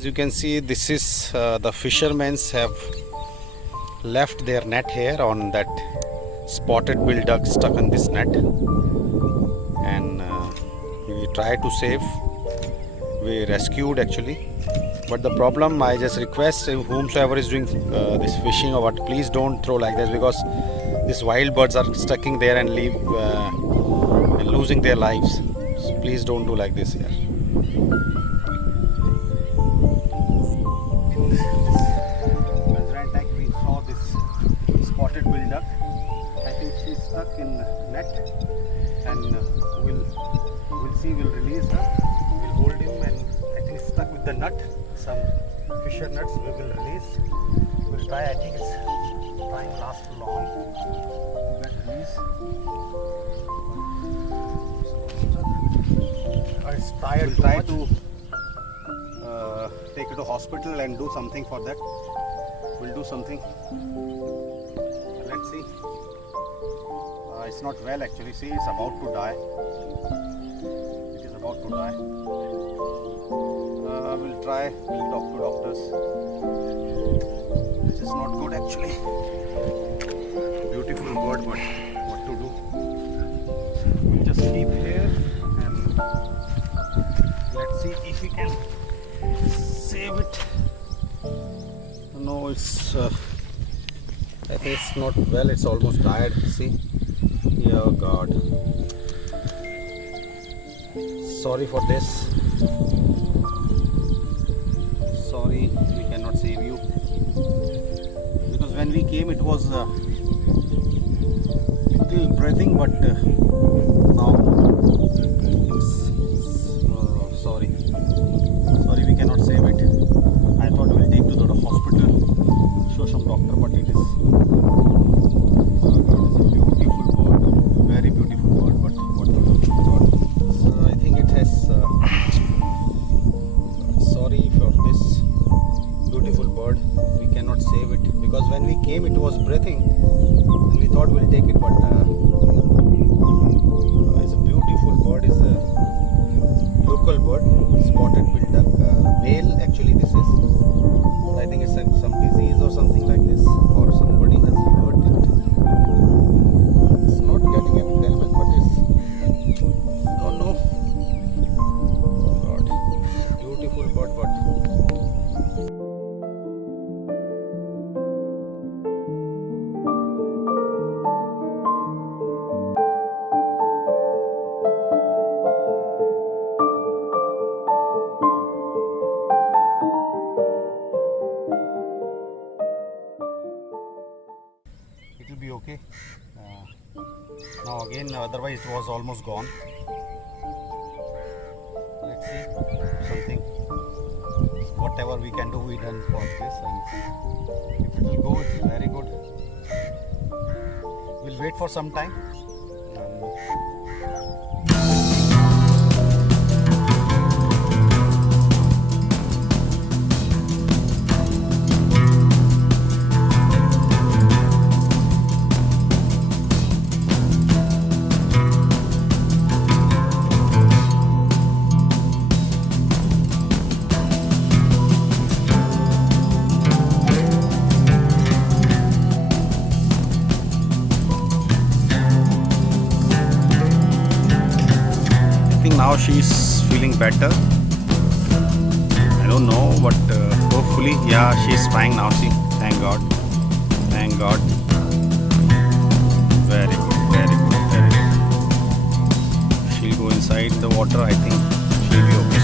As you can see, this is the fishermen have left their net here on that spotted bill duck stuck on this net, and we tried to save. We rescued actually, but the problem, I just request whomsoever is doing this fishing or what, please don't throw like this, because these wild birds are stuck in there and losing their lives. So please don't do like this here. We saw this spotted bill duck. I think she's stuck in net, and we'll see. We'll release her. We'll hold him, and I think it's stuck with the nut. Some fisher nuts. We will release. We'll try. I think it's trying to last long to get release. It's tired. We'll try to take it to hospital and do something for that. We'll do something. Let's see. It's not well actually. See, it's about to die. It is about to die. We'll try. We'll talk to doctors. This is not good actually. Beautiful bird, but what to do? We'll just keep here and let's see if we can save it. No, it's I think it's not well. It's almost died. See? Oh God. Sorry for this. Sorry, we cannot save you. Because when we came, it was still breathing, but now it's sorry. Sorry, we cannot save it. I thought we'll take to the hospital, show some doctor, but it is. Very beautiful bird, but what to do? So I think it has. Sorry for this beautiful bird. We cannot save it because when we came, it was breathing, and we thought we'll take it, but it's a beautiful bird. It's a local bird, spotted bill duck, male. Actually, this is. I think it's some disease or something like this, or somebody has hurt it. It's not getting any damage, but it's. Oh no! Oh God! Beautiful bird, but. It will be okay. Now again, otherwise it was almost gone. Let's see something. Whatever we can do, we done for this, and if it will go, it's very good. We'll wait for some time. Now she's feeling better. I don't know, but hopefully, yeah, she's trying now. See, thank God, thank God. Very good, very good, very good. She'll go inside the water. I think she'll be okay.